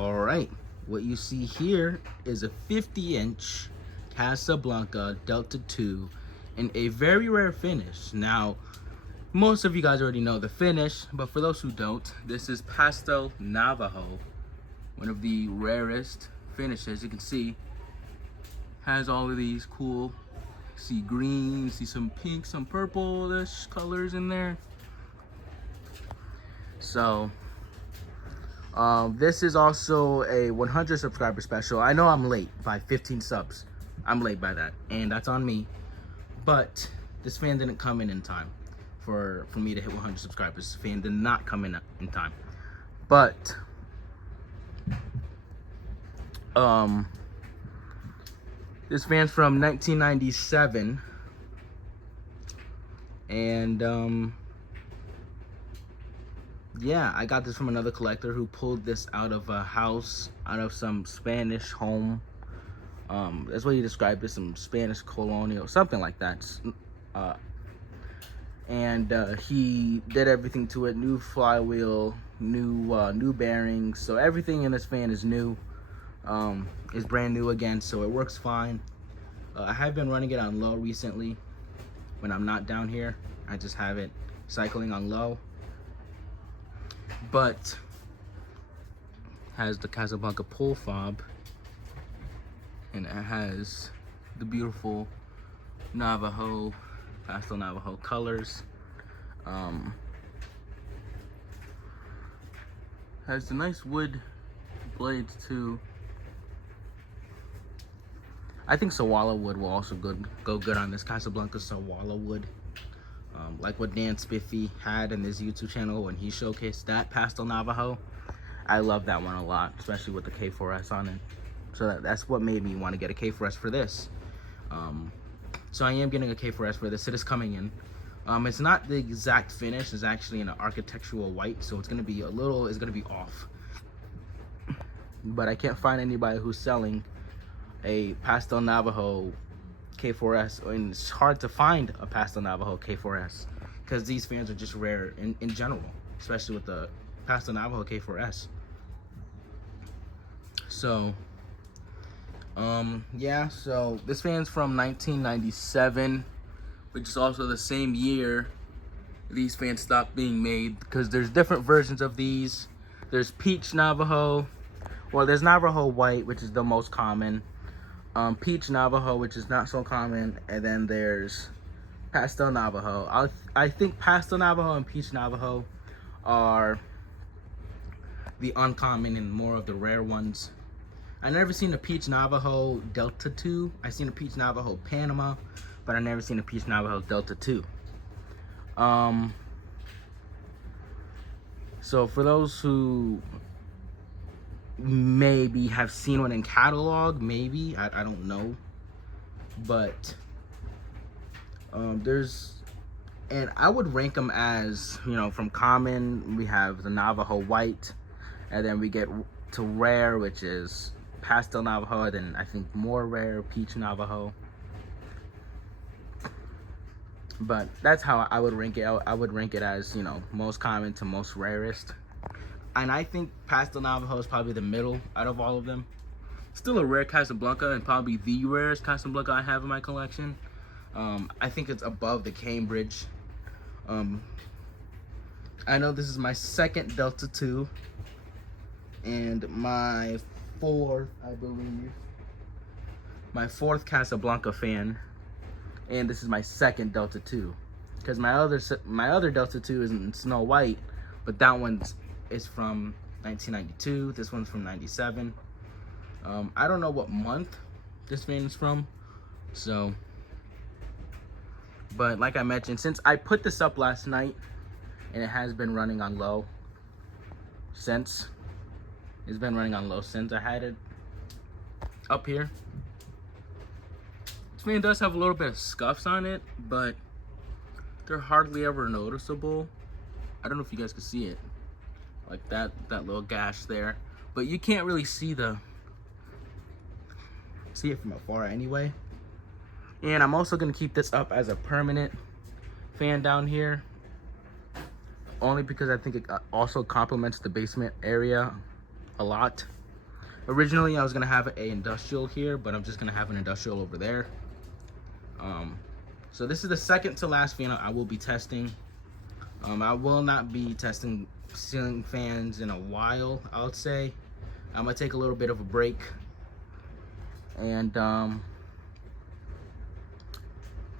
All right, what you see here is a 50-inch Casablanca Delta 2 in a very rare finish. Now, most of you guys already know the finish, but for those who don't, this is Pastel Navajo, one of the rarest finishes. You can see has all of these cool, see green, see some pink, some purple-ish colors in there. So this is also a 100 subscriber special. I know I'm late by 15 subs. I'm late by that, and that's on me. But this fan didn't come in time for me to hit 100 subscribers. This fan did not come in time. But this fan's from 1997, and yeah, I got this from another collector who pulled this out of a house, out of some Spanish home. That's what he described it, some Spanish colonial, something like that. He did everything to it, new flywheel, new bearings. So everything in this fan is new, is brand new again, so it works fine. I have been running it on low recently when I'm not down here. I just have it cycling on low. But has the Casablanca pull fob, and it has the beautiful Navajo, pastel Navajo colors. Has the nice wood blades too. I think Sawala wood will also go good on this Casablanca Sawala wood. Like what Dan Spiffy had in his YouTube channel when he showcased that pastel Navajo. I love that one a lot, especially with the K4S on it. So that's what made me want to get a K4S for this. So I am getting a K4S for this. It is coming in. It's not the exact finish. It's actually in an architectural white, so it's gonna be off. But I can't find anybody who's selling a pastel Navajo K4S, and it's hard to find a pastel Navajo K4S because these fans are just rare in general, especially with the pastel Navajo K4S. So yeah, so this fan's from 1997, which is also the same year these fans stopped being made, because there's different versions of these. There's peach Navajo, well, there's Navajo white, which is the most common, peach Navajo, which is not so common, and then there's pastel Navajo. I think pastel Navajo and peach Navajo are the uncommon and more of the rare ones. I never seen a peach Navajo Delta 2. I seen a peach Navajo Panama, but I never seen a peach Navajo Delta 2. So for those who maybe have seen one in catalog, maybe, I don't know, but and I would rank them as, you know, from common we have the Navajo white, and then we get to rare, which is pastel Navajo, and then I think more rare peach Navajo. But that's how I would rank it. I would rank it as, you know, most common to most rarest. And I think pastel Navajo is probably the middle out of all of them. Still a rare Casablanca, and probably the rarest Casablanca I have in my collection. I think it's above the Cambridge. I know this is my second Delta 2 and my fourth, I believe, my fourth Casablanca fan, and this is my second Delta 2, because my other Delta 2 is in Snow White, but that one's is from 1992. This one's from 97. I don't know what month this fan is from, so, but like I mentioned, since I put this up last night, and it has been running on low since. It's been running on low since I had it up here. This fan does have a little bit of scuffs on it, but they're hardly ever noticeable. I don't know if you guys can see it, like that little gash there, but you can't really see it from afar anyway. And I'm also gonna keep this up as a permanent fan down here, only because I think it also complements the basement area a lot. Originally, I was gonna have a industrial here, but I'm just gonna have an industrial over there. So this is the second to last fan I will be testing. I will not be testing ceiling fans in a while, I would say. I'm gonna take a little bit of a break. And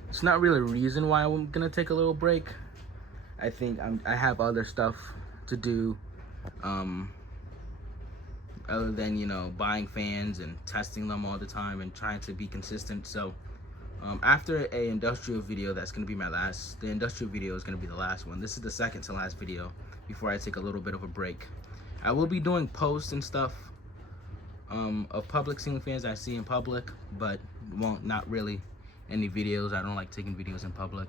it's not really a reason why I'm gonna take a little break. I think I have other stuff to do, other than, you know, buying fans and testing them all the time and trying to be consistent. So after a industrial video, that's gonna be my last. The industrial video is gonna be the last one. This is the second to last video before I take a little bit of a break. I will be doing posts and stuff of public ceiling fans I see in public, but not really any videos. I don't like taking videos in public.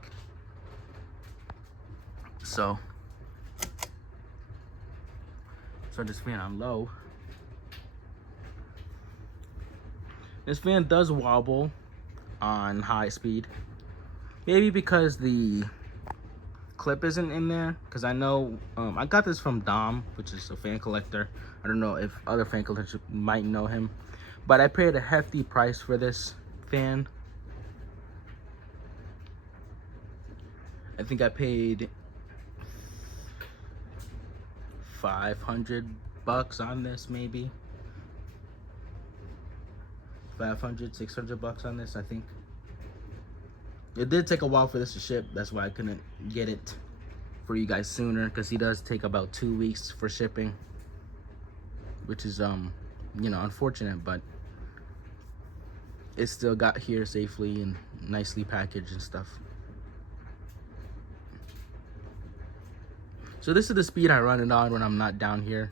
So this fan on low. This fan does wobble on high speed. Maybe because the clip isn't in there, because I know I got this from Dom, which is a fan collector. I don't know if other fan collectors might know him, but I paid a hefty price for this fan. I think I paid $500 on this, maybe 500, $600 on this. I think it did take a while for this to ship. That's why I couldn't get it for you guys sooner, because he does take about 2 weeks for shipping, which is you know, unfortunate, but it still got here safely and nicely packaged and stuff. So this is the speed I run it on when I'm not down here.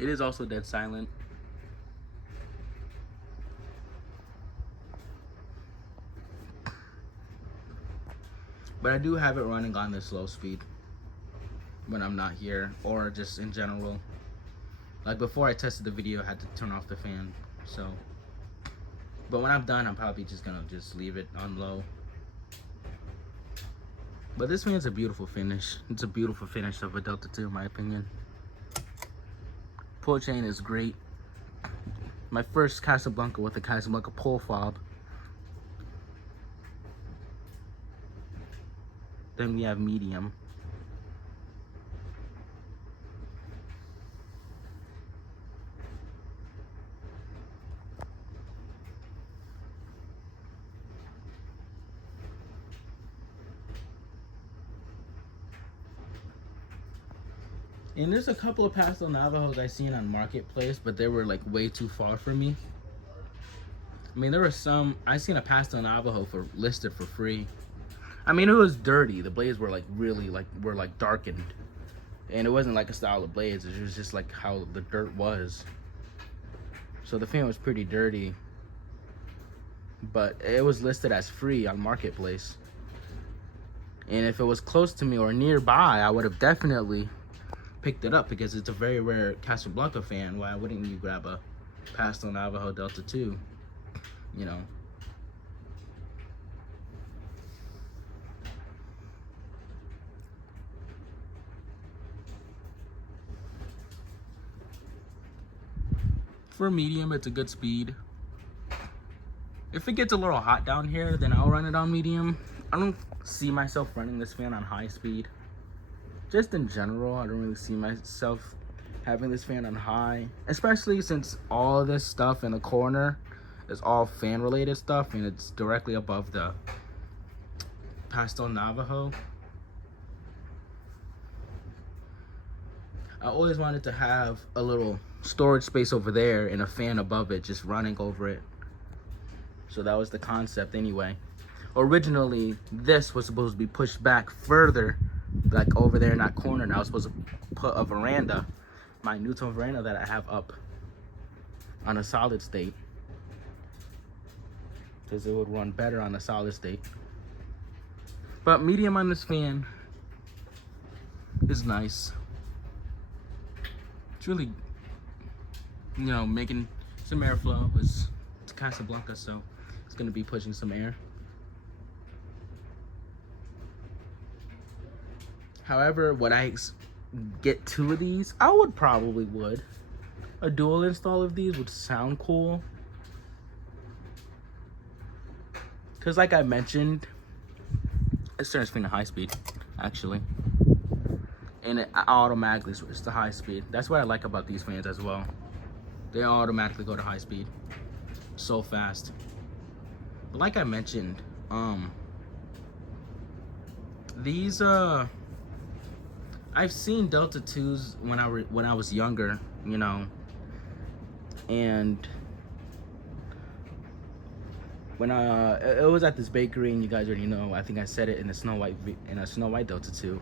It is also dead silent. But I do have it running on this low speed when I'm not here, or just in general. Like before I tested the video, I had to turn off the fan. So, but when I'm done, I'm probably just gonna leave it on low. But this fan's a beautiful finish. It's a beautiful finish of a Delta 2, in my opinion. Pull chain is great. My first Casablanca with the Casablanca pull fob. Then we have medium. And there's a couple of Pastel Navajos I seen on Marketplace, but they were like way too far for me. I mean, there were some, I seen a Pastel Navajo listed for free. I mean, it was dirty. The blades were like really were darkened. And it wasn't like a style of blades. It was just like how the dirt was. So the fan was pretty dirty. But it was listed as free on Marketplace. And if it was close to me or nearby, I would have definitely picked it up, because it's a very rare Casablanca fan. Why wouldn't you grab a Pastel Navajo Delta 2? You know. For medium, it's a good speed. If it gets a little hot down here, then I'll run it on medium. I don't see myself running this fan on high speed. Just in general, I don't really see myself having this fan on high, especially since all this stuff in the corner is all fan related stuff, and it's directly above the Pastel Navajo. I always wanted to have a little storage space over there and a fan above it just running over it. So that was the concept anyway. Originally, this was supposed to be pushed back further, like over there in that corner, and I was supposed to put a veranda, my Newton veranda that I have up, on a solid state, because it would run better on a solid state. But medium on this fan is nice. It's really, you know, making some airflow. It's Casablanca, so it's gonna be pushing some air. However, what I get 2 of these, I would probably would. A dual install of these would sound cool. Because like I mentioned, it turns fan to high speed, actually. And it automatically switches to high speed. That's what I like about these fans as well. They automatically go to high speed. So fast. But like I mentioned, these I've seen Delta 2s when I was younger, you know, and when it was at this bakery, and you guys already know, I think I said it in a Snow White Delta 2,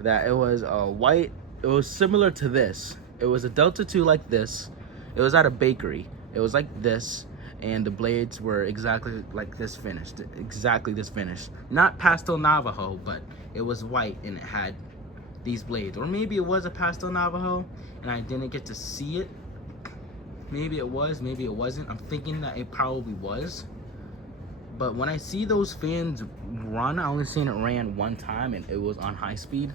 that it was white. It was similar to this. It was a Delta 2 like this. It was at a bakery. It was like this, and the blades were exactly like this finished. Exactly this finish. Not Pastel Navajo, but it was white and it had these blades. Or maybe it was a Pastel Navajo and I didn't get to see it. Maybe it was, maybe it wasn't. I'm thinking that it probably was. But when I see those fans run, I only seen it ran one time and it was on high speed.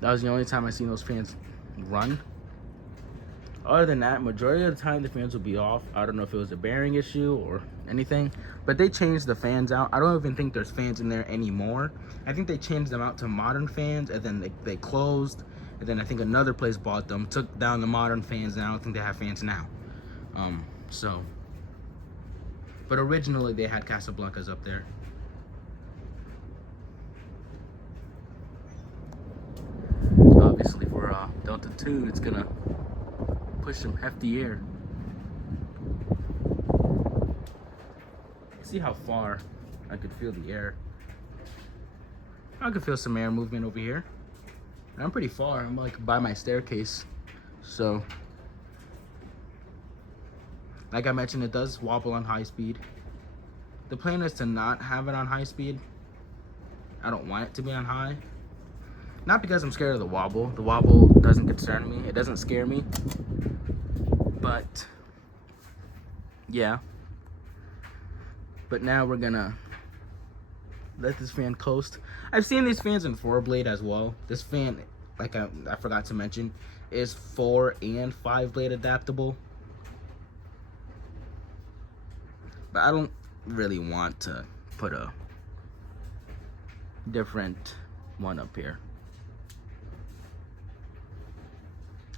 That was the only time I seen those fans run. Other than that, majority of the time the fans will be off. I don't know if it was a bearing issue or anything, but they changed the fans out. I don't even think there's fans in there anymore. I think they changed them out to modern fans, and then they closed, and then I think another place bought them, took down the modern fans, and I don't think they have fans now. But originally they had Casablancas up there. Obviously for Delta 2, it's gonna push some hefty air. See how far I could feel the air. I could feel some air movement over here. And I'm pretty far. I'm like by my staircase. So, like I mentioned, it does wobble on high speed. The plan is to not have it on high speed. I don't want it to be on high. Not because I'm scared of the wobble. The wobble doesn't concern me. It doesn't scare me. But, yeah. But now we're gonna let this fan coast. I've seen these fans in 4-blade as well. This fan, like I forgot to mention, is 4 and 5-blade adaptable. But I don't really want to put a different one up here.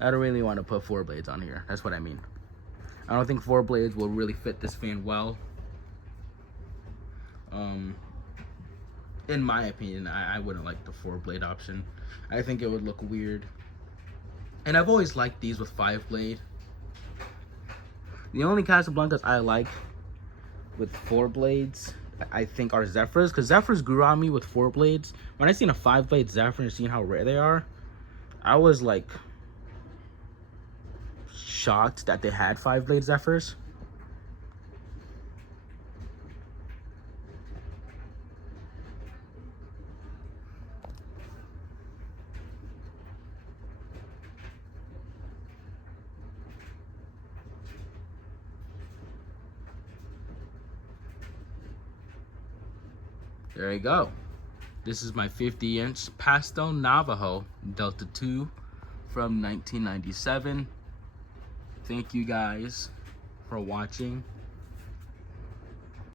I don't really want to put 4 blades on here. That's what I mean. I don't think 4 blades will really fit this fan well. In my opinion, I wouldn't like the 4-blade option. I think it would look weird. And I've always liked these with 5-blade. The only Casablancas I like with 4 blades, I think, are Zephyrs. Because Zephyrs grew on me with 4 blades. When I seen a 5-blade Zephyr and seen how rare they are, I was like shocked that they had 5-blade Zephyrs. There you go. This is my 50-inch Pastel Navajo Delta 2 from 1997. Thank you guys for watching.